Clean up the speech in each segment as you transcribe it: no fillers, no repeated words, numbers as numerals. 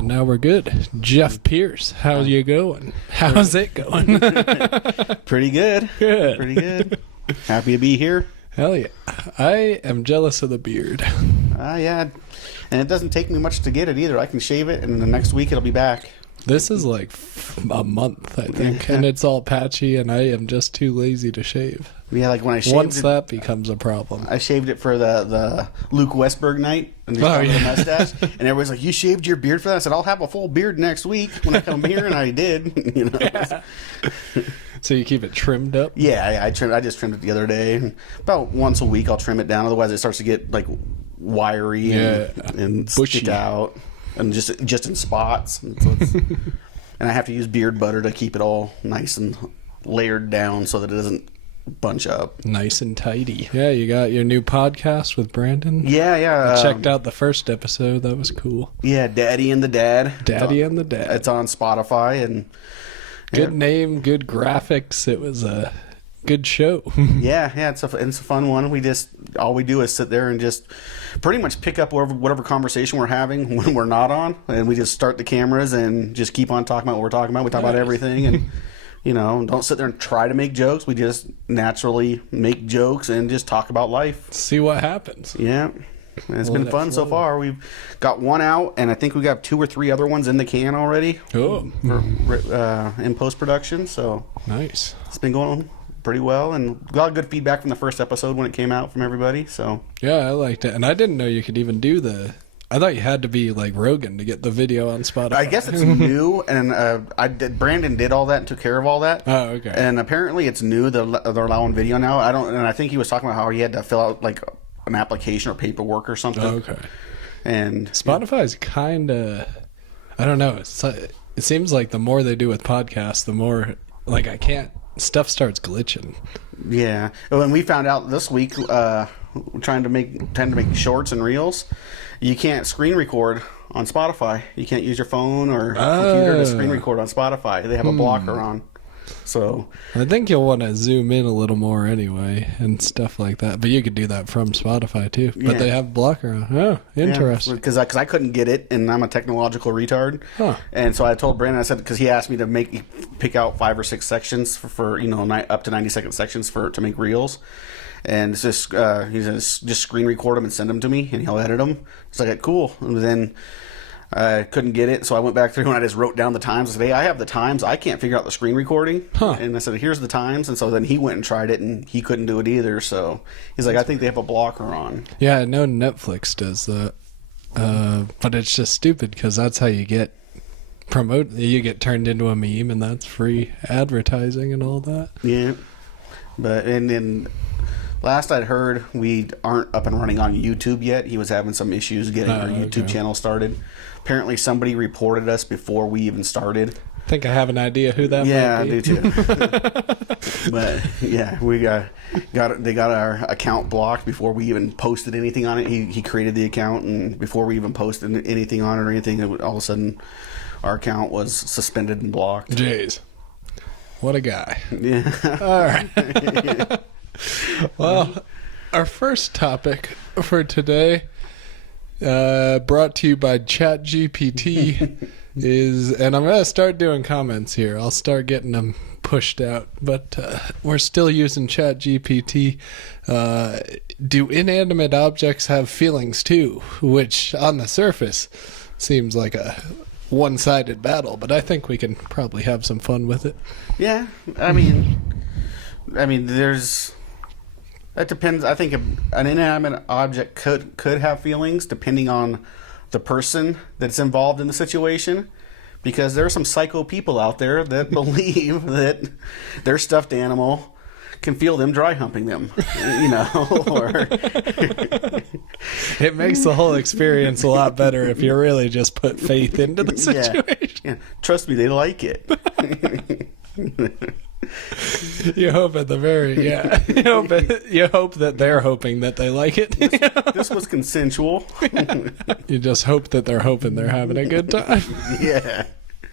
And now we're good. Jeff Pierce, how's you going? How's it going? Pretty good. Good. Pretty good. Happy to be here. Hell yeah. I am jealous of the beard. Yeah. And it doesn't take me much to get it either. I can shave it, and the next week it'll be back. This is like a month, I think, and it's all patchy, and I am just too lazy to shave. Yeah, like when I shaved Once that becomes a problem. I shaved it for the Luke Westberg night, and just got a mustache. And everybody's like, "You shaved your beard for that?" I said, "I'll have a full beard next week when I come here," and I did. You know. Yeah. So you keep it trimmed up? Yeah, I just trimmed it the other day. About once a week, I'll trim it down. Otherwise, it starts to get like wiry and stick out, and just in spots. And, so and I have to use beard butter to keep it all nice and layered down so that it doesn't bunch up. Nice and tidy. Yeah, you got your new podcast with Brandon? Yeah. I checked out the first episode. That was cool. Yeah, Daddy and the Dad. Daddy and the Dad. It's on Spotify. And good name, good graphics. It was a good show. Yeah, it's a fun one. All we do is sit there and just pretty much pick up whatever conversation we're having when we're not on, and we just start the cameras and just keep on talking about what we're talking about. We talk about everything, and don't sit there and try to make jokes. We just naturally make jokes and just talk about life. See what happens. Yeah. And it's been fun so far. We've got one out, and I think we got 2 or 3 other ones in the can already. Oh. In post-production, so nice. It's been going pretty well, and got good feedback from the first episode when it came out from everybody. So yeah, I liked it, and I didn't know you could even do I thought you had to be like Rogan to get the video on Spotify. I guess it's new, and Brandon did all that and took care of all that. Oh, okay. And apparently it's new. They're allowing video now. I think he was talking about how he had to fill out like an application or paperwork or something. Oh, okay. And Spotify's kind of, I don't know. It seems like the more they do with podcasts, the more like stuff starts glitching. Yeah. When we found out this week, trying to make shorts and reels, you can't screen record on Spotify. You can't use your phone or computer to screen record on Spotify. They have a blocker on. So I think you'll want to zoom in a little more anyway and stuff like that. But you could do that from Spotify too. But they have a blocker on. Oh, interesting. Because I couldn't get it, and I'm a technological retard. Huh. And so I told Brandon, I said, because he asked me to pick out 5 or 6 sections for up to 90-second sections to make reels. And it's just he says just screen record them and send them to me, and he'll edit them. It's like, cool. And then I couldn't get it, so I went back through and I just wrote down the times. I said, hey, I have the times. I can't figure out the screen recording. Huh. And I said, here's the times. And so then he went and tried it, and he couldn't do it either. So he's like, I think they have a blocker on. Yeah, I know Netflix does that. But it's just stupid because that's how you get you get turned into a meme, and that's free advertising and all that. Yeah. But and then last I'd heard, we aren't up and running on YouTube yet. He was having some issues getting our YouTube channel started. Apparently somebody reported us before we even started. I think I have an idea who that might be. Yeah, I do too. But yeah, we they got our account blocked before we even posted anything on it. He created the account, and before we even posted anything on it or anything, all of a sudden our account was suspended and blocked. Jeez. What a guy. Yeah. All right. Well, our first topic for today, brought to you by ChatGPT, and I'm going to start doing comments here. I'll start getting them pushed out, but we're still using ChatGPT. Do inanimate objects have feelings too? Which, on the surface, seems like a one-sided battle, but I think we can probably have some fun with it. Yeah, I mean, there's... That depends. I think an inanimate object could have feelings depending on the person that's involved in the situation, because there are some psycho people out there that believe that their stuffed animal can feel them dry humping them, or it makes the whole experience a lot better if you really just put faith into the situation. Yeah. Trust me, they like it. You hope at the you hope that they're hoping that they like it. This was consensual. You just hope that they're hoping they're having a good time. Yeah.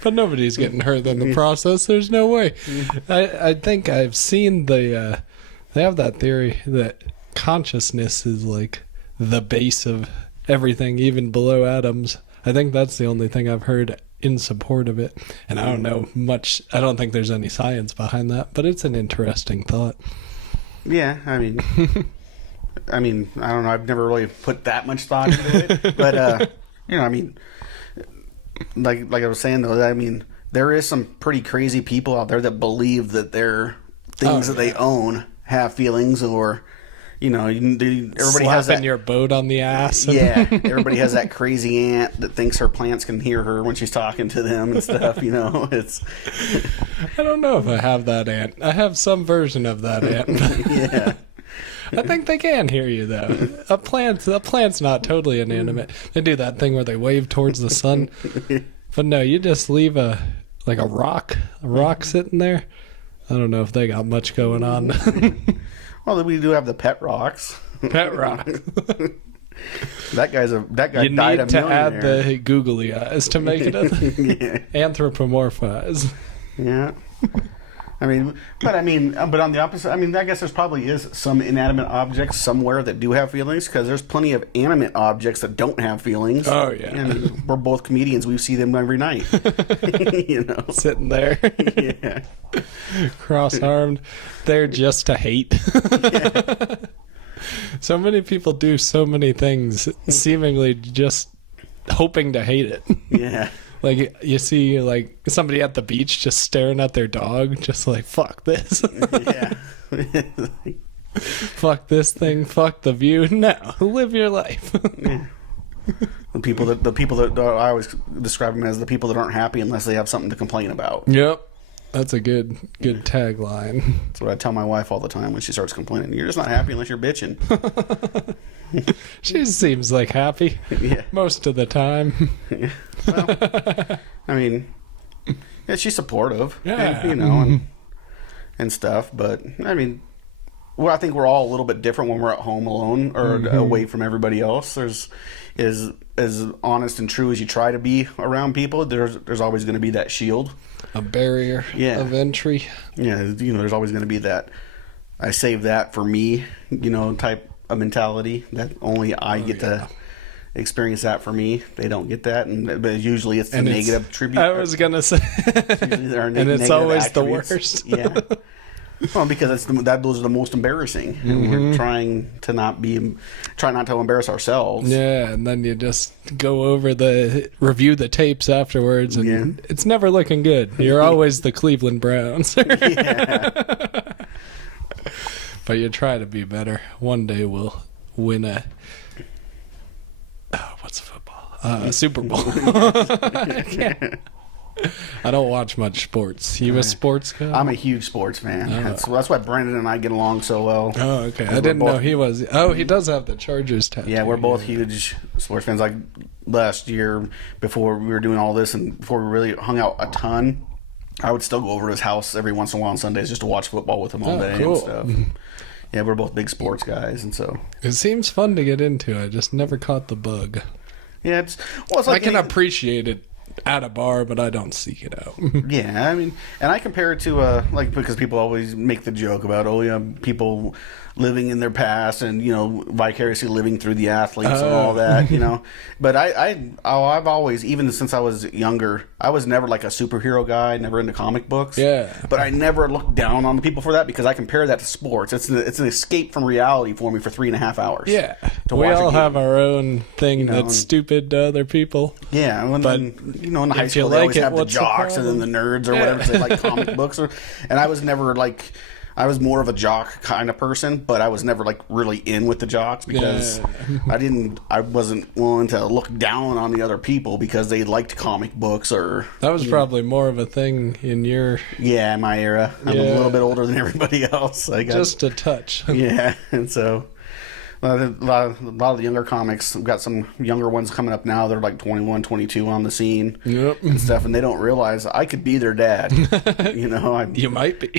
But nobody's getting hurt in the process. There's no way. I think I've seen they have that theory that consciousness is like the base of everything, even below atoms. I think that's the only thing I've heard in support of it. And I don't know much. I don't think there's any science behind that, but it's an interesting thought. Yeah, I mean, I don't know. I've never really put that much thought into it, but I mean, like I was saying though, I mean, there is some pretty crazy people out there that believe that their things that they own have feelings, or everybody has that, your boat on the ass. Yeah, everybody has that crazy aunt that thinks her plants can hear her when she's talking to them and stuff. It's. I don't know if I have that aunt. I have some version of that aunt. Yeah. I think they can hear you though. A plant's not totally inanimate. They do that thing where they wave towards the sun. But no, you just leave a rock sitting there. I don't know if they got much going on. Well, we do have the pet rocks. Pet rock. that guy you died a need to millionaire. add the googly eyes to make it anthropomorphize. Yeah. But on the opposite, I guess there's probably is some inanimate objects somewhere that do have feelings, because there's plenty of animate objects that don't have feelings. Oh, yeah. And we're both comedians. We see them every night. Sitting there. Yeah. Cross-armed. They're just to hate. Yeah. So many people do so many things seemingly just hoping to hate it. Yeah. Like, you see, like, somebody at the beach just staring at their dog, just like, fuck this. Yeah. Fuck this thing, fuck the view. No, live your life. Yeah. The people that I always describe them as the people that aren't happy unless they have something to complain about. Yep. That's a good tagline. That's what I tell my wife all the time when she starts complaining. You're just not happy unless you're bitching. She seems like happy. Yeah. Most of the time. Yeah. Well, yeah, she's supportive. Yeah. And stuff. But, I think we're all a little bit different when we're at home alone or away from everybody else. There's as honest and true as you try to be around people, there's always going to be that shield. A barrier of entry. Yeah, there's always going to be that I save that for me, type of mentality that only I get to experience that for me. They don't get that, but usually it's the negative tribute. I was going to say. And it's always attributes. The worst. Yeah. Well, because those are the most embarrassing. And we're trying not to embarrass ourselves. Yeah, and then you just review the tapes afterwards, and it's never looking good. You're always the Cleveland Browns. Yeah. But you try to be better. One day we'll win what's football? A Super Bowl. I don't watch much sports. You a sports guy? I'm a huge sports fan. That's why Brandon and I get along so well. Oh, okay. I didn't know he was. Oh, he does have the Chargers tattoo. Yeah, we're both huge sports fans. Like last year, before we were doing all this and before we really hung out a ton, I would still go over to his house every once in a while on Sundays just to watch football with him all day and stuff. Yeah, we're both big sports guys, and so it seems fun to get into. I just never caught the bug. Yeah, it's like I can appreciate it at a bar, but I don't seek it out. Yeah, and I compare it to because people always make the joke about people living in their past and vicariously living through the athletes and all that, But I've always, even since I was younger, I was never like a superhero guy, never into comic books. Yeah. But I never looked down on the people for that because I compare that to sports. It's an escape from reality for me for 3.5 hours. Yeah. We all have our own thing that's stupid to other people. Yeah, and then in high school they always have the jocks and then the nerds or whatever. They like comic books, and I was never like. I was more of a jock kind of person, but I was never like really in with the jocks because I wasn't willing to look down on the other people because they liked comic books or. That was probably more of a thing in your. Yeah, in my era. I'm a little bit older than everybody else. Just a touch. Yeah, and so. A lot of the younger comics, we've got some younger ones coming up now. They're like 21, 22 on the scene and stuff, and they don't realize I could be their dad. You might be.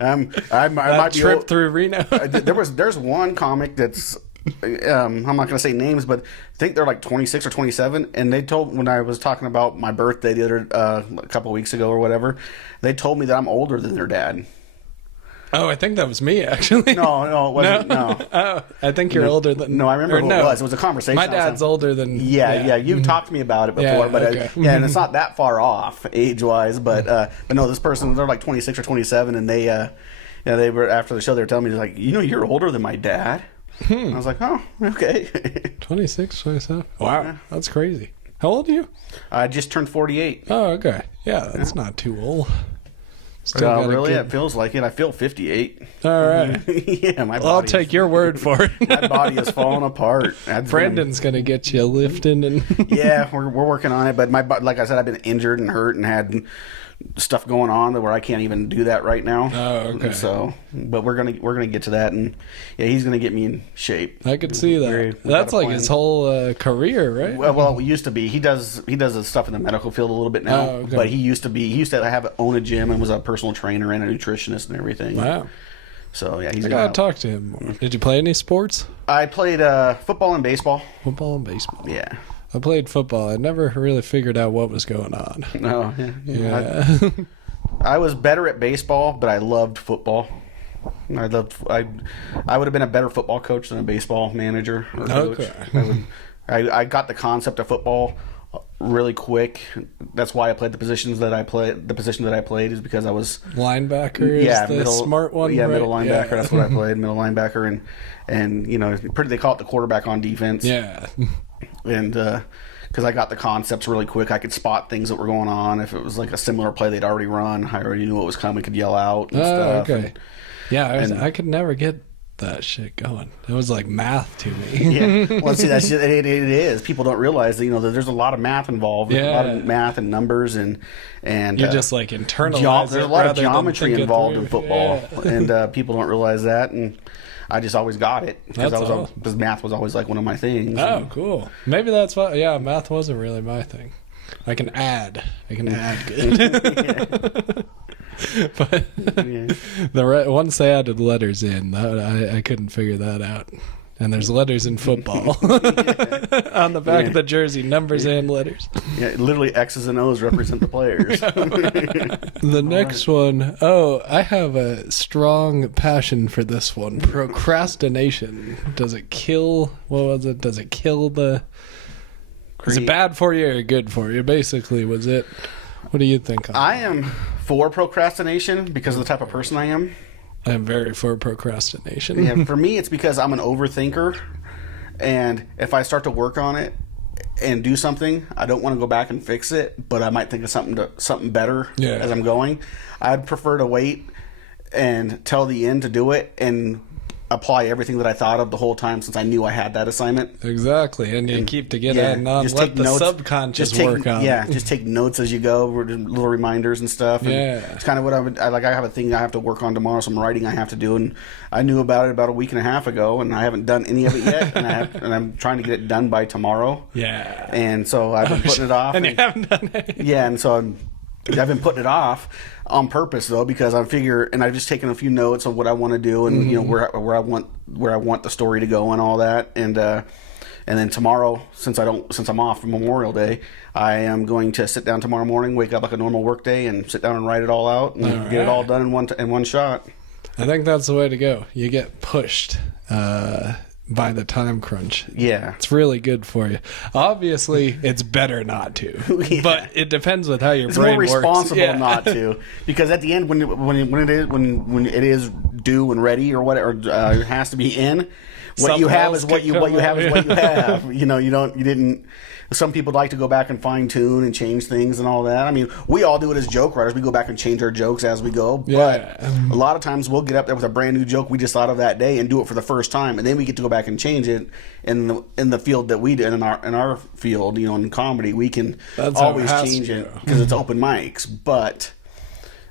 I might trip be through Reno. There's one comic that's I'm not going to say names, but I think they're like 26 or 27, and they told when I was talking about my birthday the other a couple of weeks ago or whatever, they told me that I'm older than their dad. Oh, I think that was me, actually. No, it wasn't. No. Oh, I think you're older than... No, I remember who it was. It was a conversation. My dad's older than... Yeah. You've talked to me about it before, but okay. and it's not that far off age-wise, but no, this person, they're like 26 or 27, and they were, after the show, they were telling me, like, you're older than my dad. I was like, oh, okay. 26, 27? Wow, that's crazy. How old are you? I just turned 48. Oh, okay. Yeah, that's not too old. Still really? It feels like it. I feel 58. All right. Yeah, I'll take your word for it. My body is falling apart. Brandon's going to get you lifting. And yeah, we're working on it. But like I said, I've been injured and hurt and had stuff going on where I can't even do that right now. Oh, okay. So, but we're gonna get to that, and yeah, he's gonna get me in shape. I could see that. That's like his whole career, right? Well, it used to be. He does his stuff in the medical field a little bit now. Oh, okay. But he used to own a gym and was a personal trainer and a nutritionist and everything. Wow. So yeah, I gotta talk to him more. Did you play any sports? I played football and baseball. Football and baseball. Yeah. I played football. I never really figured out what was going on. No. Yeah. I was better at baseball, but I loved football. I would have been a better football coach than a baseball manager or coach. Okay. I got the concept of football really quick. That's why I played the positions that I played. The position that I played is because I was linebacker. Yeah, smart one. Yeah, right? Middle linebacker. Yeah. That's what I played, middle linebacker, and they call it the quarterback on defense. Yeah. And because I got the concepts really quick, I could spot things that were going on. If it was like a similar play they'd already run, I already knew what was coming, could yell out and stuff. Okay. I could never get that shit going. It was like math to me. Yeah. Well, see, it is. People don't realize that, that there's a lot of math involved. There's a lot of math and numbers and you're just like internalize there's a lot of geometry involved in football, and people don't realize that. And I just always got it because math was always like one of my things. Oh, cool. Maybe that's why. Yeah, math wasn't really my thing. I can add good. But once they added letters in, I couldn't figure that out. And there's letters in football on the back of the jersey, numbers and letters. Yeah, literally X's and O's represent the players. The next one, I have a strong passion for this one. Procrastination. Does it kill? What was it? Does it kill the? Is it bad for you or good for you? Basically, was it? What do you think? I am for procrastination because of the type of person I am. I'm very for procrastination. Yeah, for me, it's because I'm an overthinker, and if I start to work on it and do something, I don't want to go back and fix it, but I might think of something better as I'm going. I'd prefer to wait and till the end to do it and apply everything that I thought of the whole time since I knew I had that assignment. Exactly, and you keep to get adding on. Just let the notes, subconscious work on. Yeah, just take notes as you go, little reminders and stuff. And it's kind of what I have a thing I have to work on tomorrow, some writing I have to do, and I knew about it about a week and a half ago, and I haven't done any of it yet, and I'm trying to get it done by tomorrow. Yeah, and so I've been putting it off. And you haven't done it. Yeah, and so I've been putting it off on purpose though, because and I've just taken a few notes of what I want to do and where I want the story to go and all that, and then tomorrow, since I'm off for Memorial Day, I am going to sit down tomorrow morning, wake up like a normal work day, and sit down and write it all out and get it all done in one shot. I think that's the way to go. You get pushed by the time crunch. Yeah. It's really good for you. Obviously, it's better not to. But it depends with how your brain works. It's more responsible not to. Because at the end, when it is due and ready or whatever, it has to be in, what you have is what you have. You didn't. Some people like to go back and fine tune and change things and all that. I mean, we all do it as joke writers. We go back and change our jokes as we go. But a lot of times we'll get up there with a brand new joke we just thought of that day and do it for the first time, and then we get to go back and change it in the field that we do in our field. In comedy, we can always change it because it's open mics, but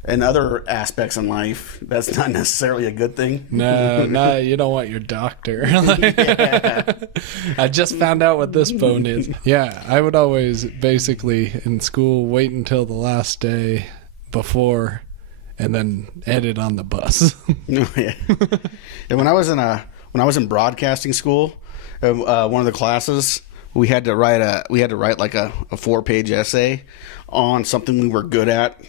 in other aspects in life, that's not necessarily a good thing. No, you don't want your doctor. I just found out what this bone is. Yeah, I would always basically in school wait until the last day before and then edit on the bus. Yeah. And when I was in broadcasting school, one of the classes we had to write like a 4-page essay on something we were good at.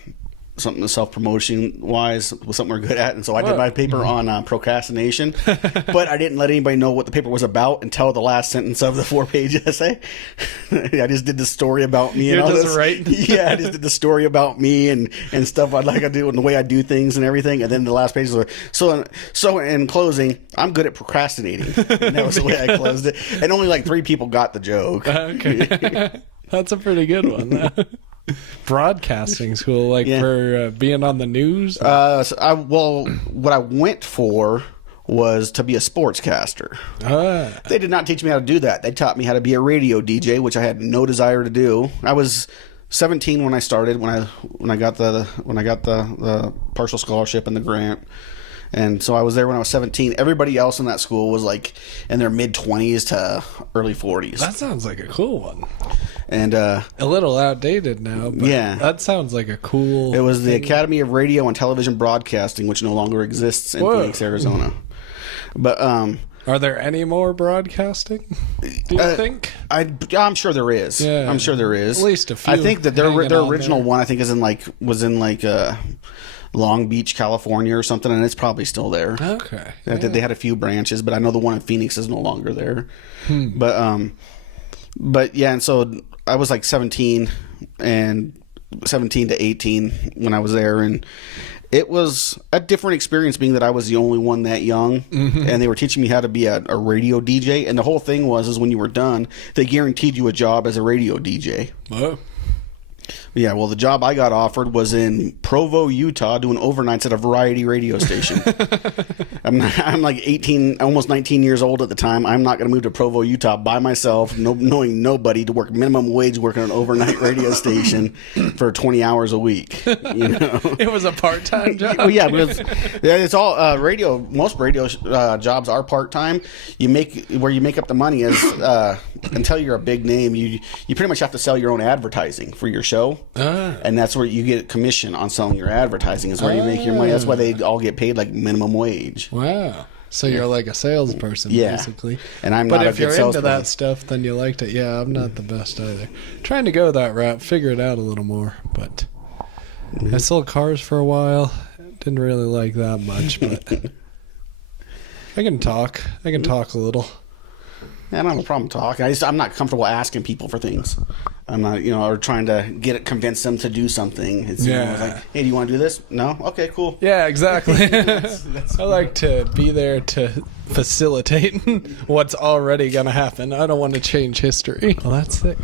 something self-promotion wise was something we're good at, and so I did my paper on procrastination, but I didn't let anybody know what the paper was about until the last sentence of the 4-page essay. I just did the story about me. You're and all just this. right. Yeah, I just did the story about me and stuff I'd like to do and the way I do things and everything, and then the last page was so in closing, I'm good at procrastinating, and that was the way I closed it, and only like 3 people got the joke. Okay. That's a pretty good one. Broadcasting school, like for being on the news? What I went for was to be a sportscaster. They did not teach me how to do that. They taught me how to be a radio DJ, which I had no desire to do. I was 17 when I started, when I got the partial scholarship and the grant. And so I was there when I was 17. Everybody else in that school was like in their mid-20s to early 40s. That sounds like a cool one. And a little outdated now, but that sounds like a cool It was the thing. Academy of Radio and Television Broadcasting, which no longer exists in Phoenix, Arizona. But are there any more broadcasting? Do you think? I'm sure there is. Yeah, I'm sure there is. At least a few. I think that their original there. one I think was in Long Beach, California or something, and it's probably still there. Okay. They had a few branches, but I know the one in Phoenix is no longer there. But yeah, and so I was like 17 to 18 when I was there, and it was a different experience being that I was the only one that young, and they were teaching me how to be a radio DJ, and the whole thing was when you were done, they guaranteed you a job as a radio DJ. Oh. Yeah, well, the job I got offered was in Provo, Utah, doing overnights at a variety radio station. I'm like 18, almost 19 years old at the time. I'm not going to move to Provo, Utah by myself, knowing nobody, to work minimum wage working an overnight radio station for 20 hours a week. You know, it was a part-time job. Well, yeah, it's all radio. Most radio jobs are part-time. You make up the money is until you're a big name. You pretty much have to sell your own advertising for your show. And that's where you get commission on selling your advertising, is where you make your money. That's why they all get paid like minimum wage. Wow. So you're like a salesperson, basically. And I'm not a good salesperson. But if you're into that stuff, then you liked it. Yeah, I'm not the best either. Trying to go that route, figure it out a little more. But I sold cars for a while. Didn't really like that much, but I can talk. I can talk a little. I don't have a problem talking. I'm not comfortable asking people for things. I'm not, or trying to convince them to do something. It's like, hey, do you want to do this? No? Okay, cool. Yeah, exactly. I like to be there to facilitate what's already going to happen. I don't want to change history. Well, that's sick.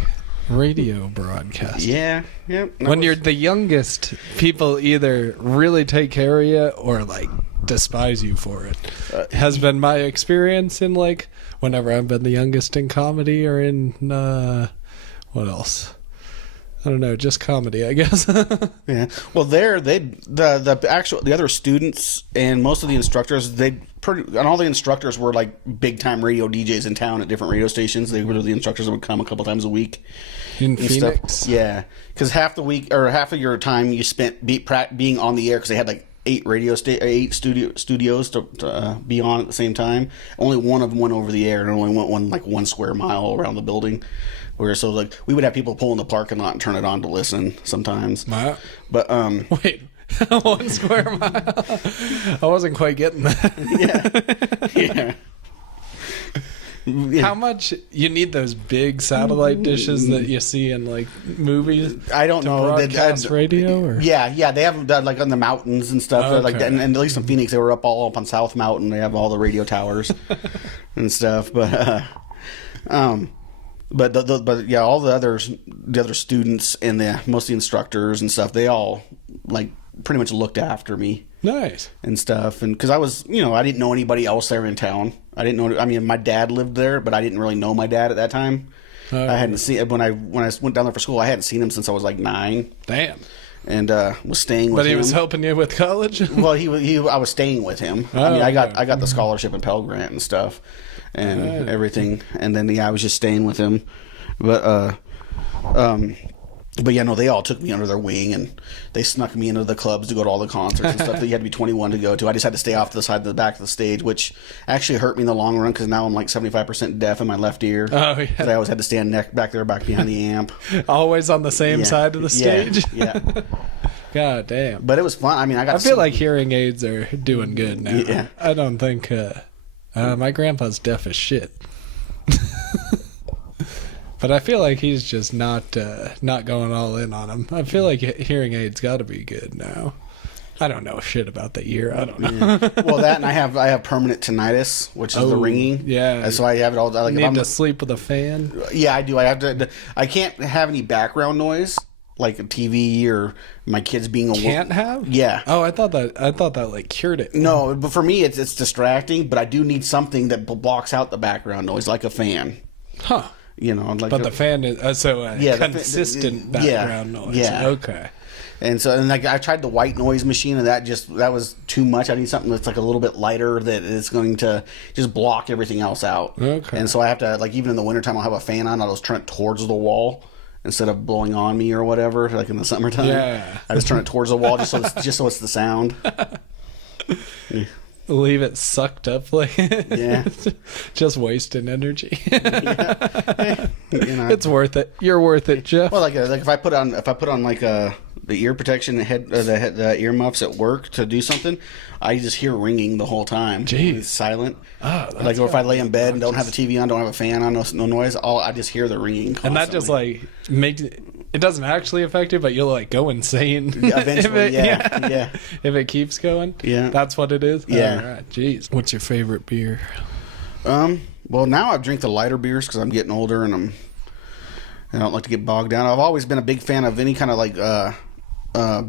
Radio broadcast. Yeah. When you're the youngest, people either really take care of you or like despise you for it. Has been my experience in like whenever I've been the youngest in comedy or in what else? I don't know, just comedy, I guess. Yeah. Well, the other students and most of the instructors, and all the instructors were like big time radio DJs in town at different radio stations. They were the instructors that would come a couple times a week. In Phoenix? Stuff. Yeah, because half of your time you spent being on the air, because they had like 8 studios to be on at the same time. Only one of them went over the air, and only went 1 square mile around the building. So like we would have people pull in the parking lot and turn it on to listen sometimes. Wow. But wait, 1 square mile? I wasn't quite getting that. Yeah. How much you need those big satellite dishes that you see in like movies? I don't know. Broadcast radio? Or? Yeah, they have them done like on the mountains and stuff. Okay. Like, and at least in Phoenix, they were up on South Mountain. They have all the radio towers and stuff. But all the other students and most of the instructors and stuff, they all like pretty much looked after me. Nice. And stuff. And because I was, I didn't know anybody else there in town. I didn't know, my dad lived there, but I didn't really know my dad at that time. I hadn't seen, when I went down there for school, I hadn't seen him since I was like 9. Damn. And was staying with him. But he was helping you with college? Well, I was staying with him. I got the scholarship and Pell Grant and stuff and everything. And then, I was just staying with him. But, But yeah, no, they all took me under their wing, and they snuck me into the clubs to go to all the concerts and stuff that you had to be 21 to go to. I just had to stay off to the side of the back of the stage, which actually hurt me in the long run because now I'm like 75% deaf in my left ear. Oh, yeah. I always had to stand back behind the amp. Always on the same side of the stage? Yeah. God damn. But it was fun. I mean, I feel like hearing aids are doing good now. Yeah. I don't think... my grandpa's deaf as shit. But I feel like he's just not going all in on them. I feel like hearing aids got to be good now. I don't know shit about the ear. I don't know. Yeah. Well, that and I have permanent tinnitus, which is the ringing. Yeah. And so I have it all. Like, you need to sleep with a fan. Yeah, I do. I have to. I can't have any background noise like a TV or my kids being awake. Can't have? Yeah. Oh, I thought that like cured it. No, but for me it's distracting. But I do need something that blocks out the background noise, like a fan. Huh. You know, like but the fan is consistent background noise. Yeah. Okay. And so, like, I tried the white noise machine, and that was too much. I need something that's like a little bit lighter that is going to just block everything else out. Okay. And so I have to, like, even in the wintertime, I'll have a fan on. I'll just turn it towards the wall instead of blowing on me or whatever, like in the summertime. Yeah. I just turn it towards the wall just so it's the sound. Yeah. Leave it sucked up, like just wasting energy. Yeah. You know. It's worth it. You're worth it, Jeff. Well, like if I put on like the ear protection the earmuffs at work to do something, I just hear ringing the whole time. Jeez. It's silent. Oh, like if I lay in bed and don't have the TV on, don't have a fan on, no noise, I just hear the ringing constantly. And that just like makes it doesn't actually affect you, but you'll like go insane. Eventually, yeah. If it keeps going, that's what it is. Yeah. All right. Jeez. What's your favorite beer? Well, now I drink the lighter beers because I'm getting older and I don't like to get bogged down. I've always been a big fan of any kind of like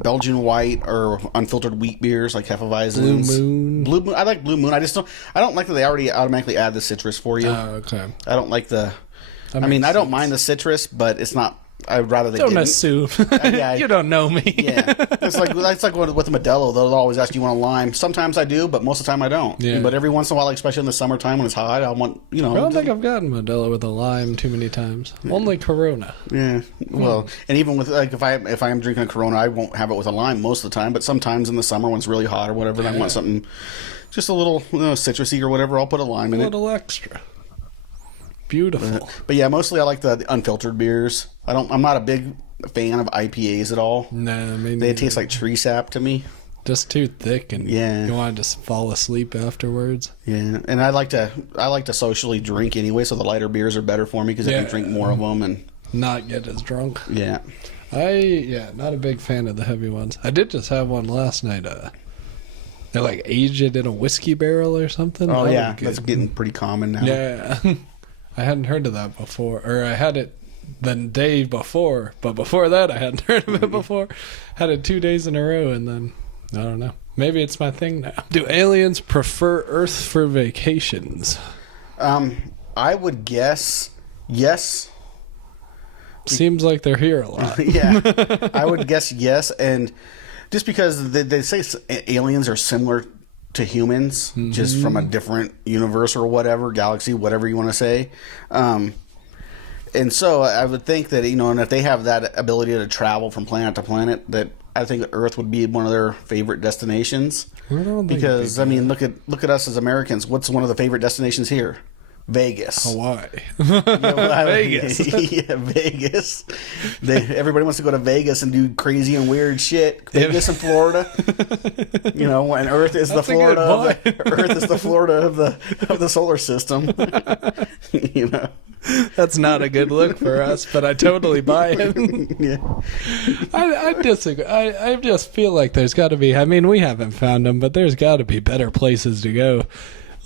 Belgian white or unfiltered wheat beers like Hefeweizens. Blue Moon. I like Blue Moon. I don't like that they already automatically add the citrus for you. Oh, okay. I don't like I don't mind the citrus, but it's not. I'd rather they don't didn't. assume. You don't know me. Yeah, it's like with the Modelo. They'll always ask, "Do you want a lime?" Sometimes I do, but most of the time I don't. Yeah. But every once in a while, like especially in the summertime when it's hot, I want I don't think I've gotten Modelo with a lime too many times. Only Corona. Yeah. Well, and even with like if I am drinking a Corona, I won't have it with a lime most of the time. But sometimes in the summer when it's really hot or whatever, and I want something just a little citrusy or whatever, I'll put a lime in it. A little extra. Beautiful. But yeah, mostly I like the unfiltered beers. I'm not a big fan of IPAs at all. No, they taste like tree sap to me. Just too thick, and you want to just fall asleep afterwards. Yeah, and I like to socially drink anyway, so the lighter beers are better for me because I can drink more of them and not get as drunk. Yeah, not a big fan of the heavy ones. I did just have one last night. They like aged it in a whiskey barrel or something. Oh yeah, that's getting pretty common now. Yeah, I hadn't heard of that before, or I had it the day before, but before that I hadn't heard of it before. Had it 2 days in a row, and then I don't know. Maybe it's my thing now. Do aliens prefer Earth for vacations? I would guess yes. Seems like they're here a lot. Yeah, I would guess yes, and just because they say aliens are similar to humans, just from a different universe or whatever, galaxy, whatever you want to say. And so I would think that, and if they have that ability to travel from planet to planet, that I think Earth would be one of their favorite destinations. Because, look at us as Americans. What's one of the favorite destinations here? Vegas. Hawaii. Vegas. Yeah, Vegas. Everybody wants to go to Vegas and do crazy and weird shit. Vegas and Florida. And Earth is the Florida. Earth is the Florida of the solar system. That's not a good look for us, but I totally buy it. Yeah. I disagree. I just feel like there's got to be. We haven't found them, but there's got to be better places to go.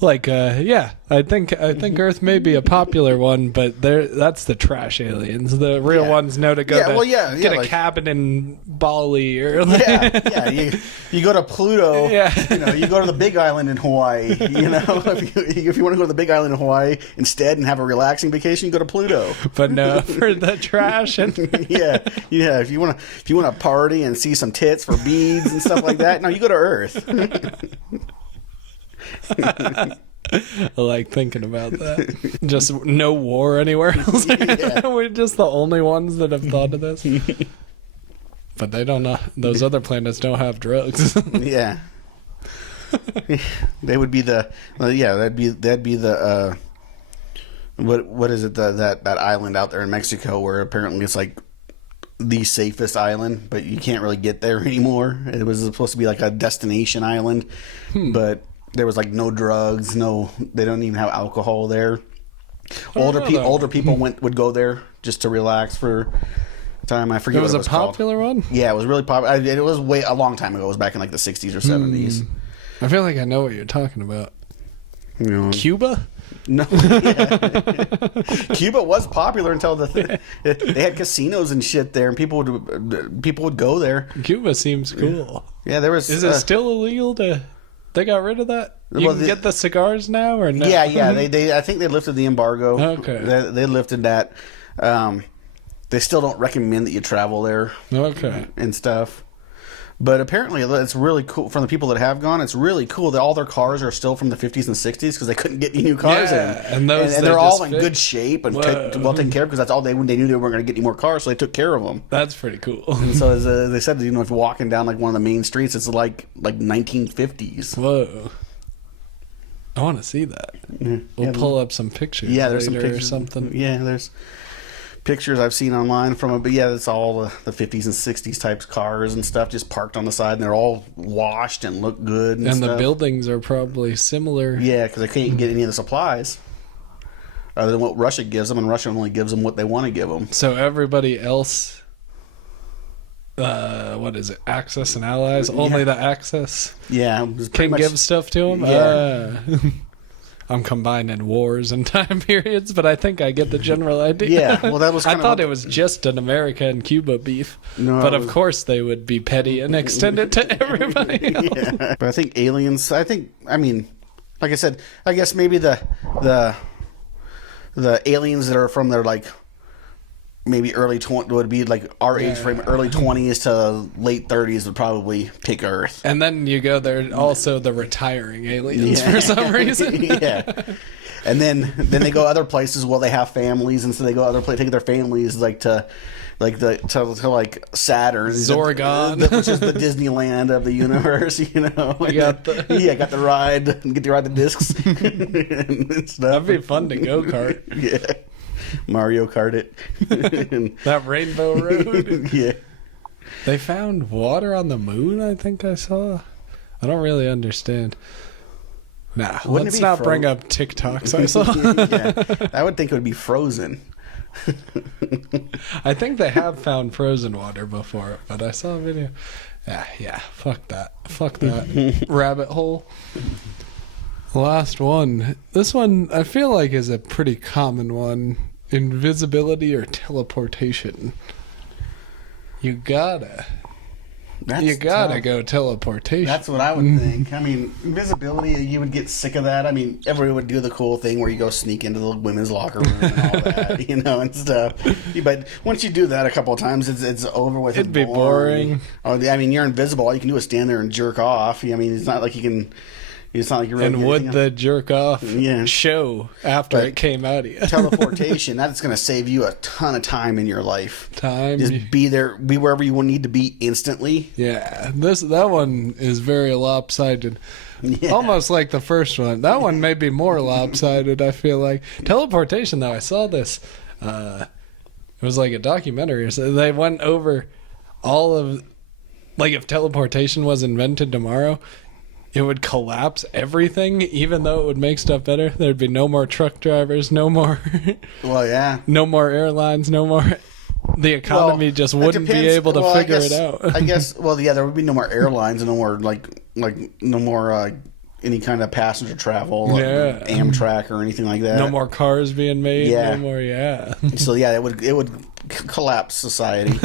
Like, I think Earth may be a popular one, but that's the trash aliens. The real ones know to go get a cabin in Bali or you go to Pluto. Yeah. You go to the Big Island in Hawaii. If you want to go to the Big Island in Hawaii instead and have a relaxing vacation, you go to Pluto. But no, for the trash and yeah. If you want to party and see some tits for beads and stuff like that, no, you go to Earth. I like thinking about that. Just no war anywhere else. Yeah. We're just the only ones that have thought of this. But they don't know. Those other planets don't have drugs. Yeah. They would be the that'd be the what is it, that island out there in Mexico where apparently it's like the safest island, but you can't really get there anymore. It was supposed to be like a destination island, but there was like no drugs, they don't even have alcohol there. Older people would go there just to relax for time. I forget. It was a popular one. Yeah, it was really popular. It was a long time ago. It was back in like the 60s or 70s. I feel like I know what you're talking about. Cuba? No. Yeah. Cuba was popular until they had casinos and shit there, and people would go there. Cuba seems cool. Yeah, there was. Is it still illegal to? They got rid of that. You can get the cigars now, or no? Yeah. They I think they lifted the embargo. Okay. They lifted that. They still don't recommend that you travel there. Okay. And stuff. But apparently it's really cool. From the people that have gone, it's really cool that all their cars are still from the 50s and 60s because they couldn't get any new cars in. And they're all in good shape and well taken care of because that's all they knew they weren't going to get any more cars, so they took care of them. That's pretty cool. And so as they said, if you're walking down like one of the main streets, it's like 1950s. Whoa. I want to see that. We'll pull up some pictures. Yeah, there's some pictures pictures or something. Yeah, there's pictures I've seen online from it, but yeah, it's all the 50s and 60s types cars and stuff just parked on the side, and they're all washed and look good. And the buildings are probably similar. Yeah, because they can't get any of the supplies other than what Russia gives them, and Russia only gives them what they want to give them. So everybody else, what is it? Axis and allies. Only the Axis. Yeah, can give stuff to them. Yeah. I'm combining wars and time periods, but I think I get the general idea. Yeah, well, that was. I thought it was just an America and Cuba beef, but of course they would be petty and extend it to everybody else. Yeah. But I think aliens. I mean, like I said, I guess maybe the aliens that are from their like maybe early 20 would be like our age frame, early 20s to late 30s would probably pick Earth. And then you go there, also the retiring aliens for some reason. Yeah. And then they go other places. Well, they have families, and so they go other places, take their families to Saturn, Zorgon, which is the Disneyland of the universe. You know, got the ride and get to ride the discs and stuff. That'd be fun to go kart. Yeah. Mario Kart it. That Rainbow Road. Yeah. They found water on the moon, I think I saw. I don't really understand. Nah, let's not bring up TikToks I saw. Yeah. I would think it would be frozen. I think they have found frozen water before, but I saw a video. Yeah, fuck that rabbit hole. Last one. This one I feel like is a pretty common one. Invisibility or teleportation. You gotta go teleportation. That's what I would think. I mean, invisibility, you would get sick of that. I mean, everyone would do the cool thing where you go sneak into the women's locker room and all that, and stuff. But once you do that a couple of times, it's over with. It'd be boring. Oh, I mean, you're invisible. All you can do is stand there and jerk off. I mean, it's not like you can. It's not like you're really. And would the jerk off Yeah. show after it came out of you? Teleportation, that's going to save you a ton of time in your life. Just be there, be wherever you need to be instantly. Yeah, that one is very lopsided. Yeah. Almost like the first one. That one may be more lopsided, I feel like. Teleportation, though, I saw this. It was like a documentary. So they went over all of... Like, if teleportation was invented tomorrow, it would collapse everything, even though it would make stuff better. There'd be no more truck drivers, no more... Well, yeah. No more airlines, no more... The economy just wouldn't be able to figure it out. I guess, well, yeah, there would be no more airlines and no more, no more any kind of passenger travel, Amtrak or anything like that. No more cars being made, no more, So, yeah, it would collapse society.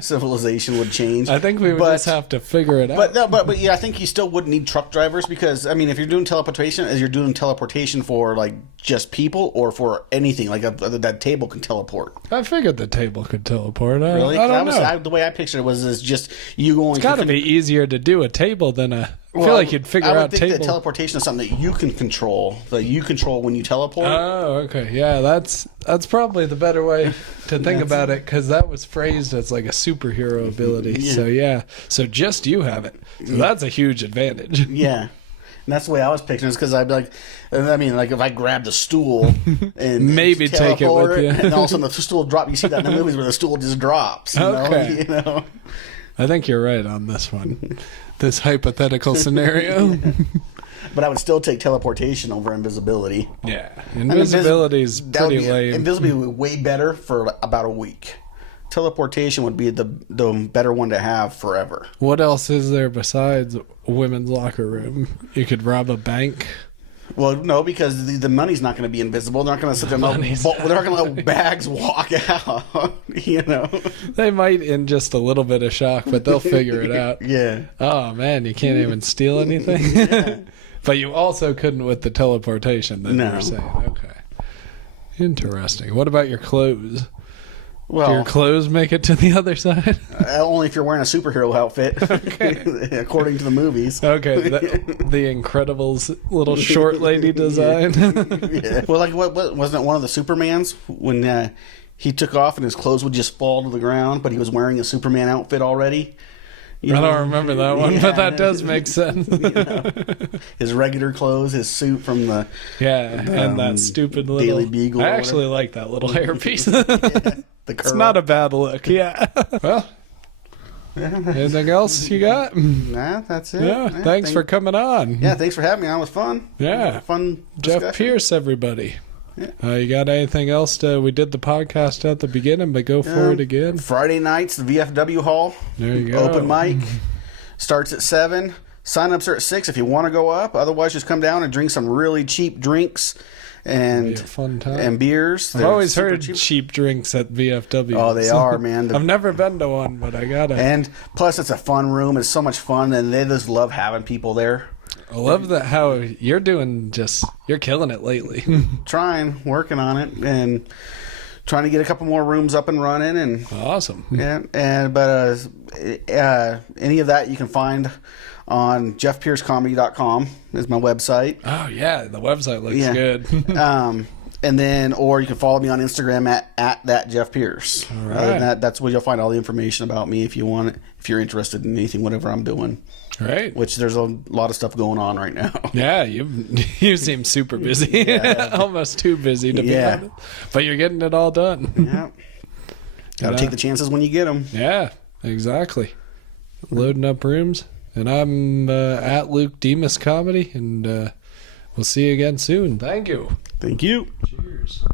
Civilization would change. I think we would just have to figure it out. But yeah, I think you still wouldn't need truck drivers because, I mean, if you're doing teleportation, as you're doing teleportation for, like, just people or for anything, like that table can teleport. I figured the table could teleport. Really? I don't know. The way I pictured it was just you going... It's got to be easier to do a table than a I feel like you'd figure I would out think table. that teleportation is something that you can control. That you control when you teleport. Oh, okay. Yeah, that's probably the better way to think about it, because that was phrased as like a superhero ability. Yeah. So just you have it. So that's a huge advantage. Yeah. And that's the way I was picturing it, because I'd be like, I mean, like if I grabbed a stool and maybe take it with you, and all of a sudden the stool drop. You see that in the movies where the stool just drops. Okay. You know? I think you're right on this one. This hypothetical scenario. But I would still take teleportation over invisibility. Yeah. Invisibility is pretty lame. Invisibility would be way better for about a week. Teleportation would be the better one to have forever. What else is there besides women's locker room? You could rob a bank. Well, no, because the money's not going to be invisible. They're not going to sit there. They're not going to let bags walk out. You know, they might in just a little bit of shock, but they'll figure it out. Yeah. Oh man, you can't even steal anything. Yeah. But you also couldn't with the teleportation. That you were saying. Okay. Interesting. What about your clothes? Well, do your clothes make it to the other side? Only if you're wearing a superhero outfit, according to the movies. Okay, the Incredibles little short lady design. Yeah. Well, like what wasn't it one of the Supermans when he took off and his clothes would just fall to the ground, but he was wearing a Superman outfit already? I don't remember that one, but that does make sense. His regular clothes, his suit from the and that stupid little Daily Beagle. I actually like that little hairpiece. It's curl. not a bad look. Yeah. Well, anything else you got? Nah, that's it. Yeah. Thanks for coming on. Yeah, thanks for having me on. It was fun. Yeah. Fun discussion. Jeff Pierce, everybody. Yeah. You got anything else? We did the podcast at the beginning, but go for it again. Friday nights, the VFW Hall. There you go. Open mic. Starts at 7. Sign-ups are at 6 if you want to go up. Otherwise, just come down and drink some really cheap drinks and fun time. And beers. I've always heard cheap drinks at VFW. Oh, they are, man. I've never been to one, but I gotta. And plus, it's a fun room. It's so much fun, and they just love having people there. I love that how you're doing. You're killing it lately. Working on it, and trying to get a couple more rooms up and running. And awesome. Yeah, but any of that you can find on jeffpiercecomedy.com is my website. Oh yeah, the website looks good. And then, or you can follow me on Instagram at that Jeff Pierce. All right. That's where you'll find all the information about me if you want it, if you're interested in anything, whatever I'm doing. Right. Which there's a lot of stuff going on right now. Yeah, you seem super busy. Almost too busy to be honest. But you're getting it all done. Yeah. Got to take the chances when you get them. Yeah, exactly. Loading up rooms. And I'm at Luke Demas Comedy, and we'll see you again soon. Thank you. Thank you. Cheers.